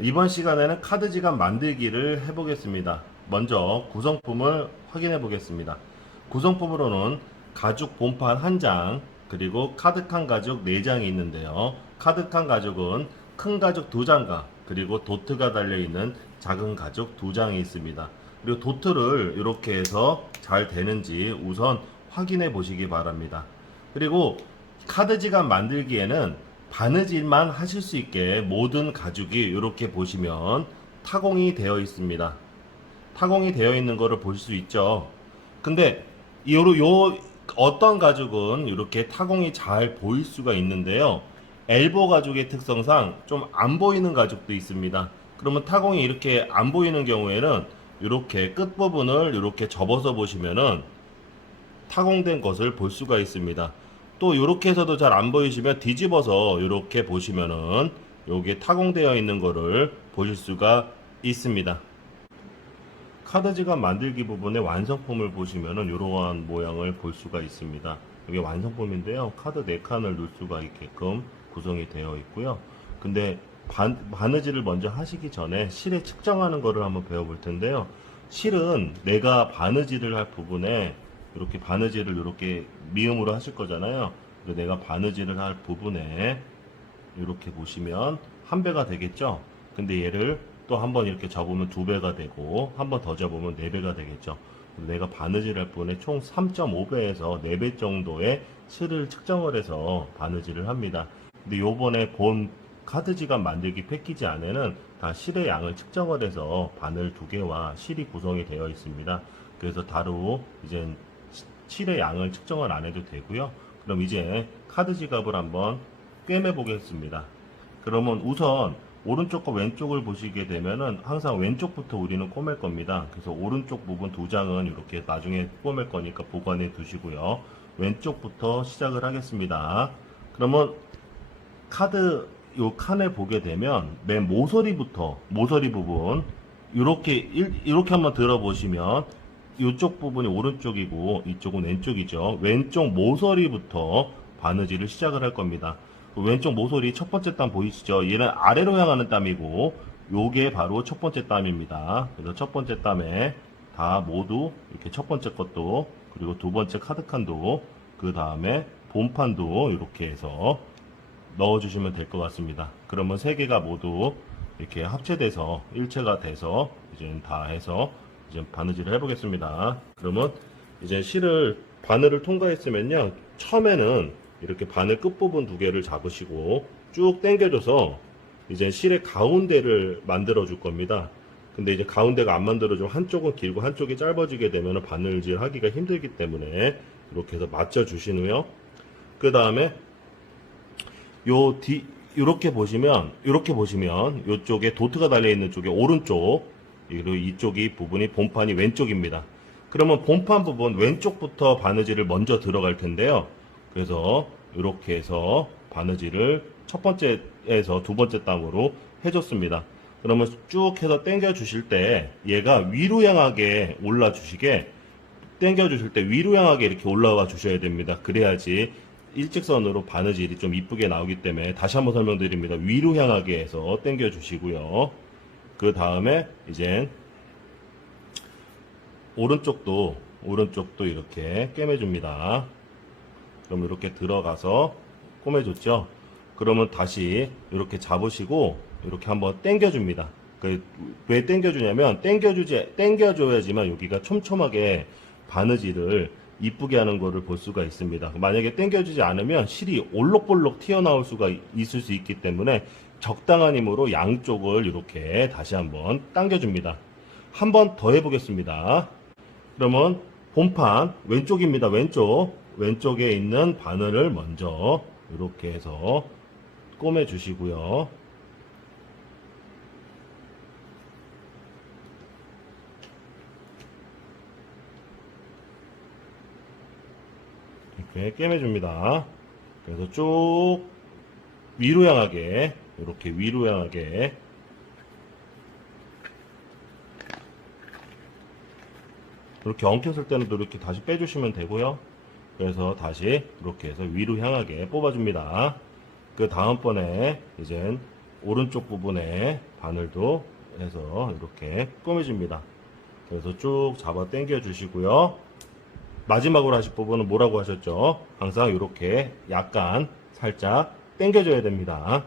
이번 시간에는 카드 지갑 만들기를 해보겠습니다. 먼저 구성품을 확인해 보겠습니다. 구성품으로는 가죽 본판 1장, 그리고 카드칸 가죽 4장이 있는데요. 카드칸 가죽은 큰 가죽 2장과 그리고 도트가 달려있는 작은 가죽 2장이 있습니다. 그리고 도트를 이렇게 해서 잘 되는지 우선 확인해 보시기 바랍니다. 그리고 카드 지갑 만들기에는 바느질만 하실 수 있게 모든 가죽이 이렇게 보시면 타공이 되어 있습니다. 타공이 되어 있는 거를 볼 수 있죠. 근데 요 어떤 가죽은 이렇게 타공이 잘 보일 수가 있는데요. 엘보 가죽의 특성상 좀 안 보이는 가죽도 있습니다. 그러면 타공이 이렇게 안 보이는 경우에는 이렇게 끝부분을 이렇게 접어서 보시면은 타공된 것을 볼 수가 있습니다. 또 이렇게 해서도 잘 안 보이시면 뒤집어서 이렇게 보시면은 여기에 타공되어 있는 거를 보실 수가 있습니다. 카드 지갑 만들기 부분의 완성품을 보시면은 이러한 모양을 볼 수가 있습니다. 이게 완성품인데요. 카드 4칸을 넣을 수가 있게끔 구성이 되어 있고요. 근데 바느질을 먼저 하시기 전에 실에 측정하는 거를 한번 배워볼 텐데요. 실은 내가 바느질을 할 부분에 이렇게 바느질을 이렇게 미음으로 하실 거잖아요. 그래서 내가 바느질을 할 부분에 이렇게 보시면 한 배가 되겠죠. 근데 얘를 또 한 번 이렇게 접으면 2배가 되고 한 번 더 접으면 4배가 되겠죠. 내가 바느질 할 부분에 총 3.5배에서 4배 정도의 실을 측정을 해서 바느질을 합니다. 근데 요번에 본 카드 지갑 만들기 패키지 안에는 다 실의 양을 측정을 해서 바늘 2개와 실이 구성이 되어 있습니다. 그래서 따로 이제 실의 양을 측정을 안 해도 되고요. 그럼 이제 카드 지갑을 한번 꿰매 보겠습니다. 그러면 우선 오른쪽과 왼쪽을 보시게 되면은 항상 왼쪽부터 우리는 꼬맬 겁니다. 그래서 오른쪽 부분 2장은 이렇게 나중에 꼬맬 거니까 보관해 두시고요. 왼쪽부터 시작을 하겠습니다. 그러면 카드 요 칸을 보게 되면 맨 모서리부터 모서리 부분 이렇게 한번 들어보시면 이쪽 부분이 오른쪽이고 이쪽은 왼쪽이죠. 왼쪽 모서리부터 바느질을 시작을 할 겁니다. 왼쪽 모서리 첫 번째 땀 보이시죠? 얘는 아래로 향하는 땀이고 요게 바로 첫 번째 땀입니다. 그래서 첫 번째 땀에 다 모두 이렇게 첫 번째 것도 그리고 두 번째 카드칸도 그 다음에 본판도 이렇게 해서 넣어주시면 될 것 같습니다. 그러면 세 개가 모두 이렇게 합체돼서 일체가 돼서 이제 다 해서 이제 바느질을 해보겠습니다. 그러면 이제 실을 바늘을 통과했으면요, 처음에는 이렇게 바늘 끝부분 2개를 잡으시고 쭉 당겨줘서 이제 실의 가운데를 만들어 줄 겁니다. 근데 이제 가운데가 안 만들어지면 한쪽은 길고 한쪽이 짧아지게 되면 바느질 하기가 힘들기 때문에 이렇게 해서 맞춰 주신 후요. 그 다음에 이렇게 보시면 이쪽에 도트가 달려 있는 쪽에 오른쪽, 그리고 이쪽이 부분이 본판이 왼쪽입니다. 그러면 본판 부분 왼쪽부터 바느질을 먼저 들어갈 텐데요. 그래서 이렇게 해서 바느질을 첫 번째에서 두 번째 땀으로 해줬습니다. 그러면 쭉 해서 당겨 주실 때 얘가 위로 향하게 올라 주시게, 당겨 주실 때 위로 향하게 이렇게 올라와 주셔야 됩니다. 그래야지 일직선으로 바느질이 좀 이쁘게 나오기 때문에 다시 한번 설명드립니다. 위로 향하게 해서 당겨 주시고요. 그 다음에 이제 오른쪽도 이렇게 꿰매줍니다. 그럼 이렇게 들어가서 꼬매줬죠. 그러면 다시 이렇게 잡으시고 이렇게 한번 당겨줍니다. 왜 당겨주냐면 당겨줘야지만 여기가 촘촘하게 바느질을 이쁘게 하는 거를 볼 수가 있습니다. 만약에 당겨주지 않으면 실이 올록볼록 튀어나올 수가 있을 수 있기 때문에 적당한 힘으로 양쪽을 이렇게 다시 한번 당겨줍니다. 한 번 더 해보겠습니다. 그러면 본판 왼쪽입니다. 왼쪽에 있는 바늘을 먼저 이렇게 해서 꼬매 주시고요. 이렇게 꿰매줍니다. 그래서 쭉 위로 향하게, 이렇게 위로 향하게 이렇게 엉켰을 때는 또 이렇게 다시 빼주시면 되고요. 그래서 다시 이렇게 해서 위로 향하게 뽑아줍니다. 그 다음번에 이젠 오른쪽 부분에 바늘도 해서 이렇게 꾸며줍니다. 그래서 쭉 잡아 당겨 주시고요. 마지막으로 하실 부분은 뭐라고 하셨죠? 항상 이렇게 약간 살짝 당겨줘야 됩니다.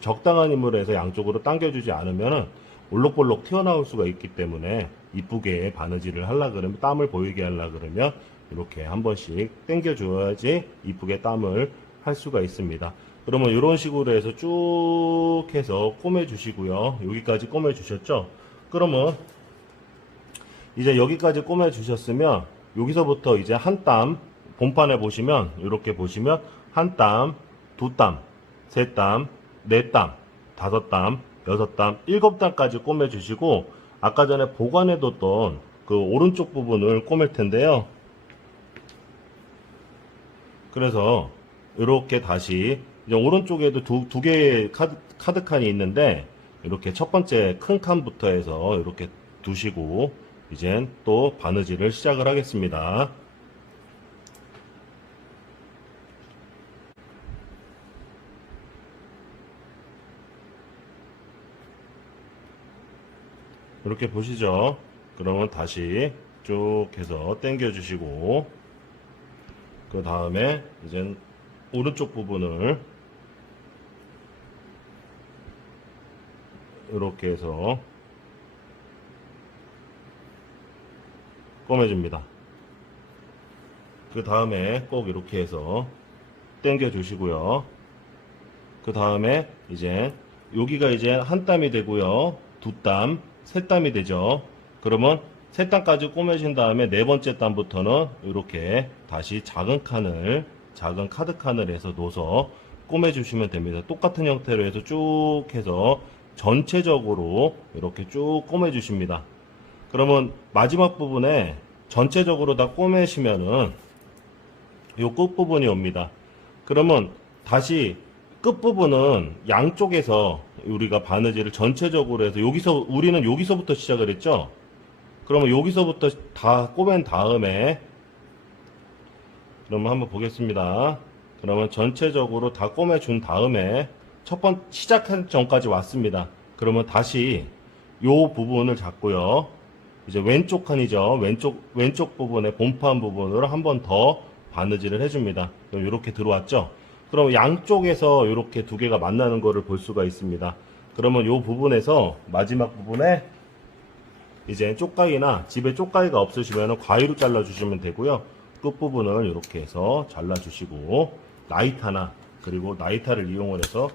적당한 힘으로 해서 양쪽으로 당겨주지 않으면 올록볼록 튀어나올 수가 있기 때문에 이쁘게 바느질을 하려 그러면, 땀을 보이게 하려 그러면 이렇게 한 번씩 당겨줘야지 이쁘게 땀을 할 수가 있습니다. 그러면 이런 식으로 해서 쭉 해서 꼬매주시고요. 여기까지 꼬매주셨죠? 그러면 이제 여기까지 꼬매주셨으면 여기서부터 이제 한 땀, 본판에 보시면 이렇게 보시면 한 땀, 두 땀, 세 땀, 네 땀, 다섯 땀, 여섯 땀, 일곱 땀까지 꼬매주시고, 아까 전에 보관해뒀던 그 오른쪽 부분을 꼬맬 텐데요. 그래서 이렇게 다시 이제 오른쪽에도 두 개의 카드 칸이 있는데, 이렇게 첫 번째 큰 칸부터 해서 이렇게 두시고 이젠 또 바느질을 시작을 하겠습니다. 이렇게 보시죠. 그러면 다시 쭉 해서 당겨 주시고, 그 다음에 이젠 오른쪽 부분을 이렇게 해서 꼬매줍니다. 그 다음에 꼭 이렇게 해서 당겨 주시고요. 그 다음에 이제 여기가 이제 한 땀이 되고요. 두 땀, 세 땀이 되죠. 그러면 세 땀까지 꼬매신 다음에 네 번째 땀부터는 이렇게 다시 작은 카드 칸을 해서 넣어서 꼬매주시면 됩니다. 똑같은 형태로 해서 쭉 해서 전체적으로 이렇게 쭉 꼬매주십니다. 그러면 마지막 부분에 전체적으로 다 꼬매시면은 요 끝부분이 옵니다. 그러면 다시 끝부분은 양쪽에서 우리가 바느질을 전체적으로 해서 우리는 여기서부터 시작을 했죠. 그러면 여기서부터 다 꼬맨 다음에, 그러면 한번 보겠습니다. 그러면 전체적으로 다 꼬매준 다음에 시작한 전까지 왔습니다. 그러면 다시 요 부분을 잡고요. 이제 왼쪽 칸이죠. 왼쪽 부분에 본판 부분으로 한 번 더 바느질을 해줍니다. 그럼 이렇게 들어왔죠. 그럼 양쪽에서 이렇게 두 개가 만나는 거를 볼 수가 있습니다. 그러면 이 부분에서 마지막 부분에 이제 쪽가위나 집에 쪽가위가 없으시면 과위로 잘라 주시면 되고요. 끝부분을 이렇게 해서 잘라 주시고, 나이타나, 그리고 나이타를 이용을 해서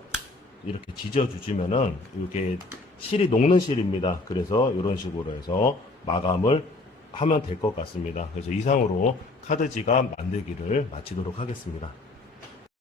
이렇게 지져 주시면은 이게 실이 녹는 실입니다. 그래서 이런 식으로 해서 마감을 하면 될 것 같습니다. 그래서 이상으로 카드 지갑 만들기를 마치도록 하겠습니다.